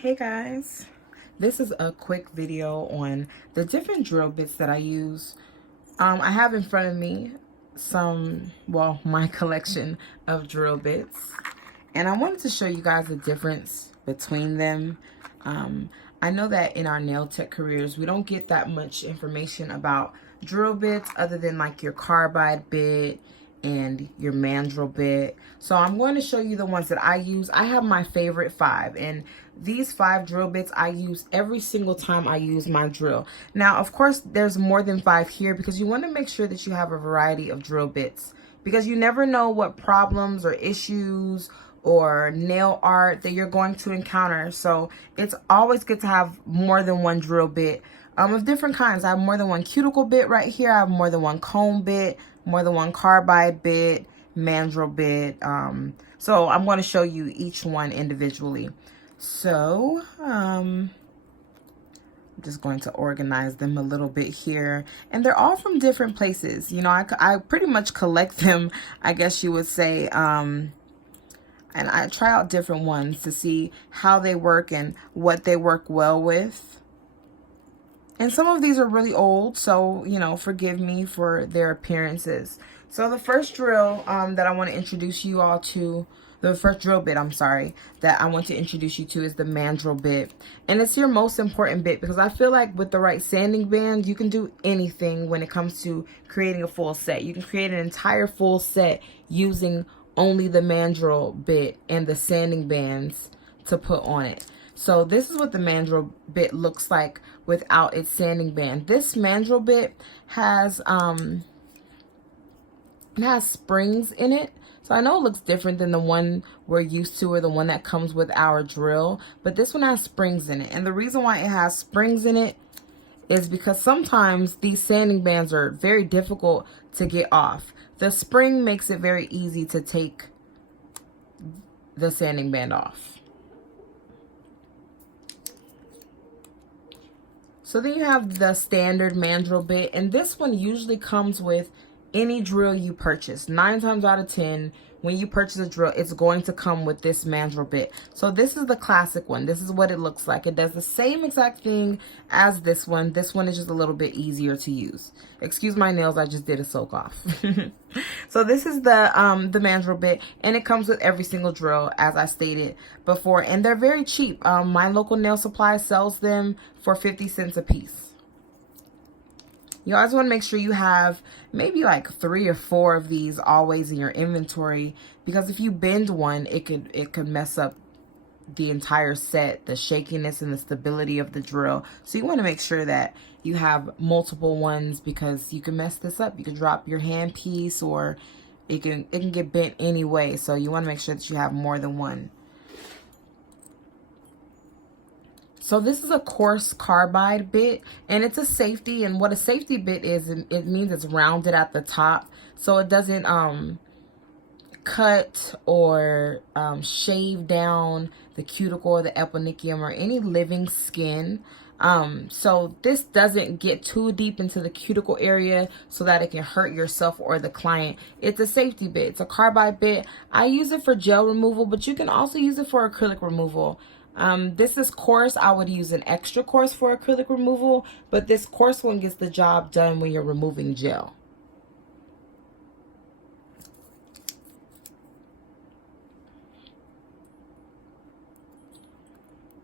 Hey guys, this is a quick video on the different drill bits that I use. I have in front of me my collection of drill bits, and I wanted to show you guys the difference between them. I know that in our nail tech careers, we don't get that much information about drill bits other than like your carbide bit and your mandrel bit. So I'm going to show you the ones that I use. I have my favorite 5, and these 5 drill bits I use every single time I use my drill. Now, of course, there's more than 5 here because you want to make sure that you have a variety of drill bits, because you never know what problems or issues or nail art that you're going to encounter. So it's always good to have more than one drill bit of different kinds. I have more than one cuticle bit right here. I have more than one comb bit, more than one carbide bit, mandrel bit. So I'm going to show you each one individually. So I'm just going to organize them a little bit here, and they're all from different places. You know, I pretty much collect them, I guess you would say, and I try out different ones to see how they work and what they work well with. And some of these are really old, so, you know, forgive me for their appearances. So the first drill that I want to introduce you all to, the first drill bit, I'm sorry, that I want to introduce you to is the mandrel bit. And it's your most important bit because I feel like with the right sanding band, you can do anything when it comes to creating a full set. You can create an entire full set using only the mandrel bit and the sanding bands to put on it. So this is what the mandrel bit looks like without its sanding band. This mandrel bit has it has springs in it. So I know it looks different than the one we're used to or the one that comes with our drill, but this one has springs in it. And the reason why it has springs in it is because sometimes these sanding bands are very difficult to get off. The spring makes it very easy to take the sanding band off. So then you have the standard mandrel bit, and this one usually comes with any drill you purchase. 9 times out of 10, when you purchase a drill, it's going to come with this mandrel bit. So this is the classic one. This is what it looks like. It does the same exact thing as this one. This one is just a little bit easier to use. Excuse my nails, I just did a soak off. So this is the mandrel bit, and it comes with every single drill, as I stated before, and they're very cheap. My local nail supply sells them for 50 cents a piece. You always want to make sure you have maybe like 3 or 4 of these always in your inventory, because if you bend one, it could mess up the entire set, the shakiness and the stability of the drill. So you want to make sure that you have multiple ones, because you can mess this up. You can drop your hand piece, or it can get bent anyway. So you want to make sure that you have more than one. So this is a coarse carbide bit, and it's a safety. And what a safety bit is, it means it's rounded at the top, so it doesn't cut or shave down the cuticle or the eponychium or any living skin. So this doesn't get too deep into the cuticle area so that it can hurt yourself or the client. It's a safety bit. It's a carbide bit. I use it for gel removal, but you can also use it for acrylic removal. This is coarse. I would use an extra coarse for acrylic removal, but this coarse one gets the job done when you're removing gel.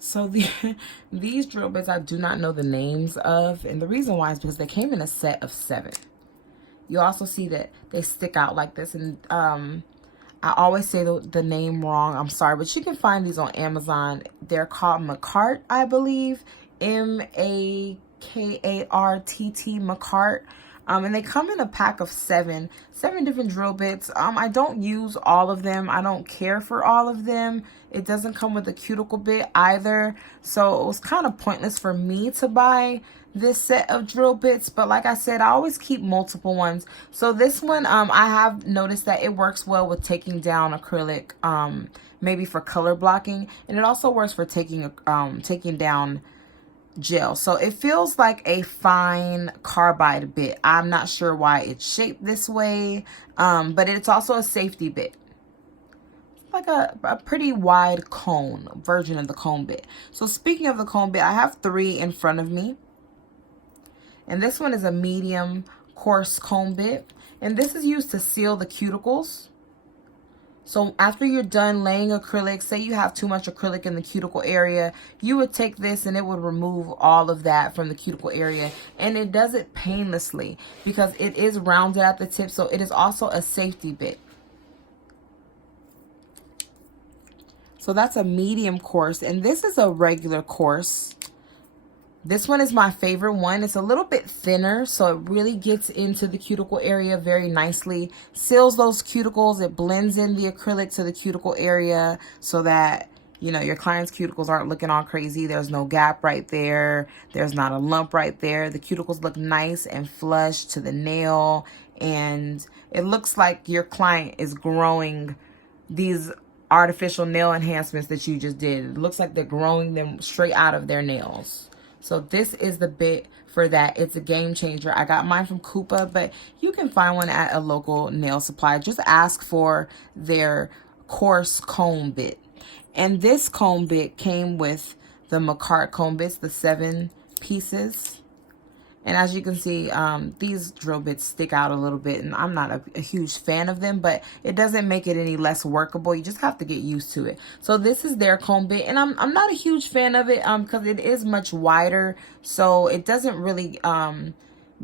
So these drill bits I do not know the names of, and the reason why is because they came in a set of 7. You also see that they stick out like this, and I always say the name wrong. I'm sorry, but you can find these on Amazon. They're called Macart, I believe. M-A-K-A-R-T-T, Macart. And they come in a pack of 7 different drill bits. I don't use all of them. I don't care for all of them. It doesn't come with a cuticle bit either. So it was kind of pointless for me to buy this set of drill bits, but like I said, I always keep multiple ones. So this one, I have noticed that it works well with taking down acrylic, maybe for color blocking, and it also works for taking down gel. So it feels like a fine carbide bit. I'm not sure why it's shaped this way, but it's also a safety bit. like a pretty wide cone version of the cone bit. So speaking of the cone bit, I have 3 in front of me. And this one is a medium coarse cone bit. And this is used to seal the cuticles. So after you're done laying acrylic, say you have too much acrylic in the cuticle area, you would take this and it would remove all of that from the cuticle area. And it does it painlessly because it is rounded at the tip. So it is also a safety bit. So that's a medium coarse, and this is a regular coarse. This one is my favorite one. It's a little bit thinner, so it really gets into the cuticle area very nicely. Seals those cuticles. It blends in the acrylic to the cuticle area so that, you know, your client's cuticles aren't looking all crazy. There's no gap right there. There's not a lump right there. The cuticles look nice and flush to the nail, and it looks like your client is growing these artificial nail enhancements that you just did. It looks like they're growing them straight out of their nails. So this is the bit for that. It's a game changer. I got mine from Coupa, but you can find one at a local nail supply. Just ask for their coarse cone bit. And this cone bit came with the Mikkie cone bits, the 7 pieces. And as you can see, these drill bits stick out a little bit, and I'm not a huge fan of them, but it doesn't make it any less workable. You just have to get used to it. So this is their cone bit, and I'm not a huge fan of it because it is much wider, so it doesn't really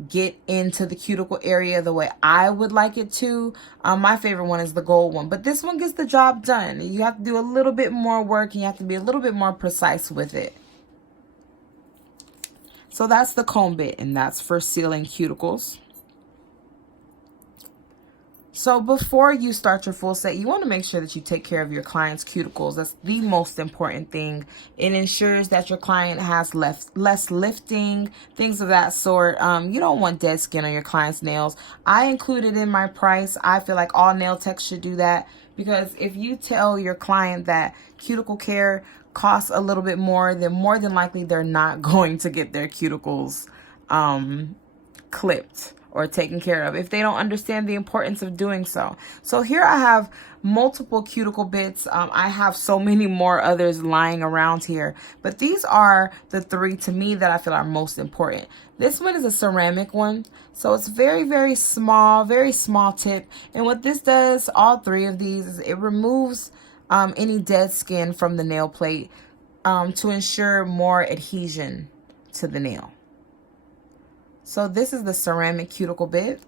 get into the cuticle area the way I would like it to. My favorite one is the gold one, but this one gets the job done. You have to do a little bit more work, and you have to be a little bit more precise with it. So that's the cone bit, and that's for sealing cuticles. So before you start your full set, you want to make sure that you take care of your client's cuticles. That's the most important thing. It ensures that your client has less lifting, things of that sort. You don't want dead skin on your client's nails. I included in my price. I feel like all nail techs should do that, because if you tell your client that cuticle care costs a little bit more, then more than likely they're not going to get their cuticles clipped or taken care of if they don't understand the importance of doing so. So here I have multiple cuticle bits. I have so many more others lying around here, but these are the 3 to me that I feel are most important. This one is a ceramic one, so it's very small tip. And what this does, all 3 of these, is it removes any dead skin from the nail plate to ensure more adhesion to the nail. So this is the ceramic cuticle bit.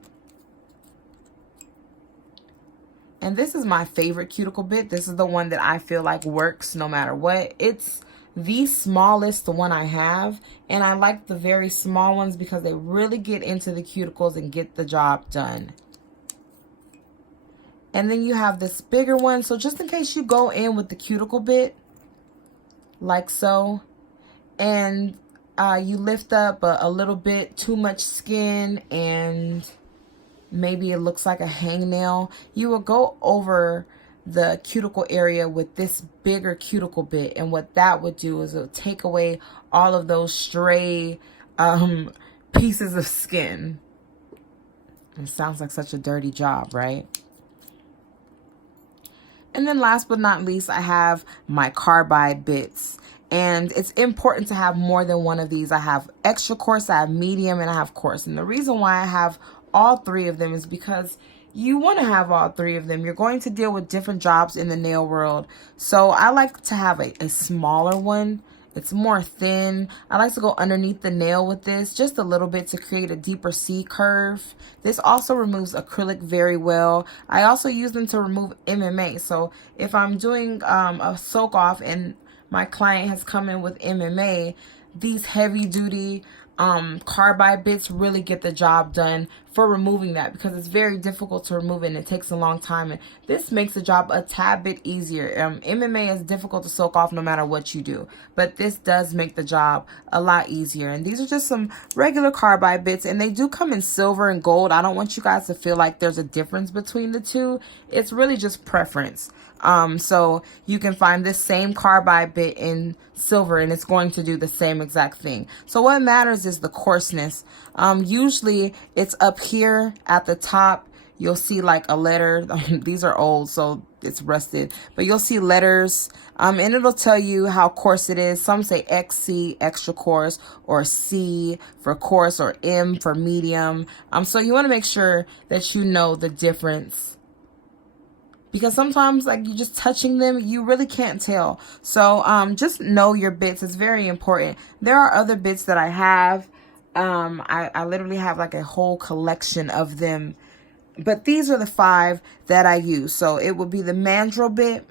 And this is my favorite cuticle bit. This is the one that I feel like works no matter what. It's the smallest one I have, and I like the very small ones because they really get into the cuticles and get the job done. And then you have this bigger one. So just in case you go in with the cuticle bit, like so, and you lift up a little bit too much skin and maybe it looks like a hangnail, you will go over the cuticle area with this bigger cuticle bit. And what that would do is it would take away all of those stray pieces of skin. It sounds like such a dirty job, right? And then last but not least, I have my Carbide Bits. And it's important to have more than one of these. I have extra coarse, I have medium, and I have coarse. And the reason why I have all 3 of them is because you want to have all 3 of them. You're going to deal with different jobs in the nail world. So I like to have a smaller one. It's more thin. I like to go underneath the nail with this just a little bit to create a deeper C curve. This also removes acrylic very well. I also use them to remove MMA. So if I'm doing a soak off and my client has come in with MMA, these heavy duty Carbide Bits really get the job done for removing that, because it's very difficult to remove it and it takes a long time, and this makes the job a tad bit easier. MMA is difficult to soak off no matter what you do, but this does make the job a lot easier. And these are just some regular Carbide Bits, and they do come in silver and gold. I don't want you guys to feel like there's a difference between the two. It's really just preference. So you can find this same Carbide Bit in silver and it's going to do the same exact thing. So what matters is the coarseness. Usually it's up here at the top. you'll see like a letter. These are old, so it's rusted, but you'll see letters, and it'll tell you how coarse it is. Some say XC, extra coarse, or C for coarse, or M for medium. So you want to make sure that you know the difference, because sometimes like you just touching them, you really can't tell. So just know your bits. It's very important. There are other bits that I have. I literally have like a whole collection of them, but these are the 5 that I use. So it would be the Mandrel Bit,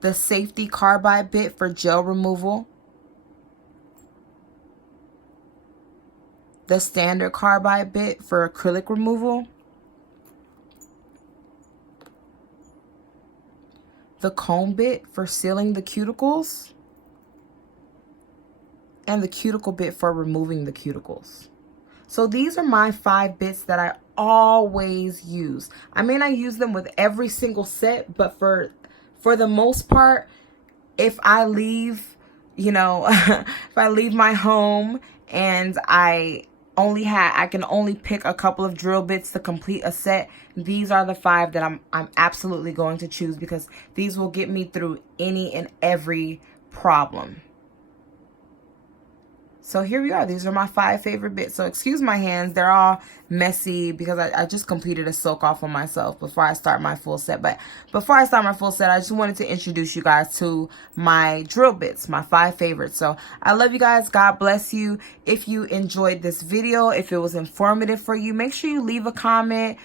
the Safety Carbide Bit for gel removal, the Standard Carbide Bit for acrylic removal, the Comb Bit for sealing the cuticles, and the Cuticle Bit for removing the cuticles. So these are my 5 bits that I always use. I may not use them with every single set, but for the most part, if I leave, you know, if I leave my home and I can only pick a couple of drill bits to complete a set, these are the 5 that I'm absolutely going to choose, because these will get me through any and every problem. So here we are. These are my 5 favorite bits. So excuse my hands. They're all messy because I just completed a soak off on myself before I start my full set. But before I start my full set, I just wanted to introduce you guys to my drill bits, my 5 favorites. So I love you guys. God bless you. If you enjoyed this video, if it was informative for you, make sure you leave a comment,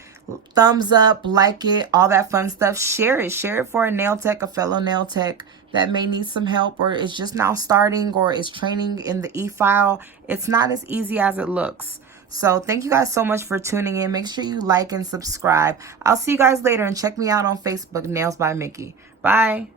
thumbs up, like it, all that fun stuff. Share it. Share it for a nail tech, a fellow nail tech that may need some help, or is just now starting, or is training in the e-file. It's not as easy as it looks. So thank you guys so much for tuning in. Make sure you like and subscribe. I'll see you guys later, and check me out on Facebook, Nails by Mikkie. Bye.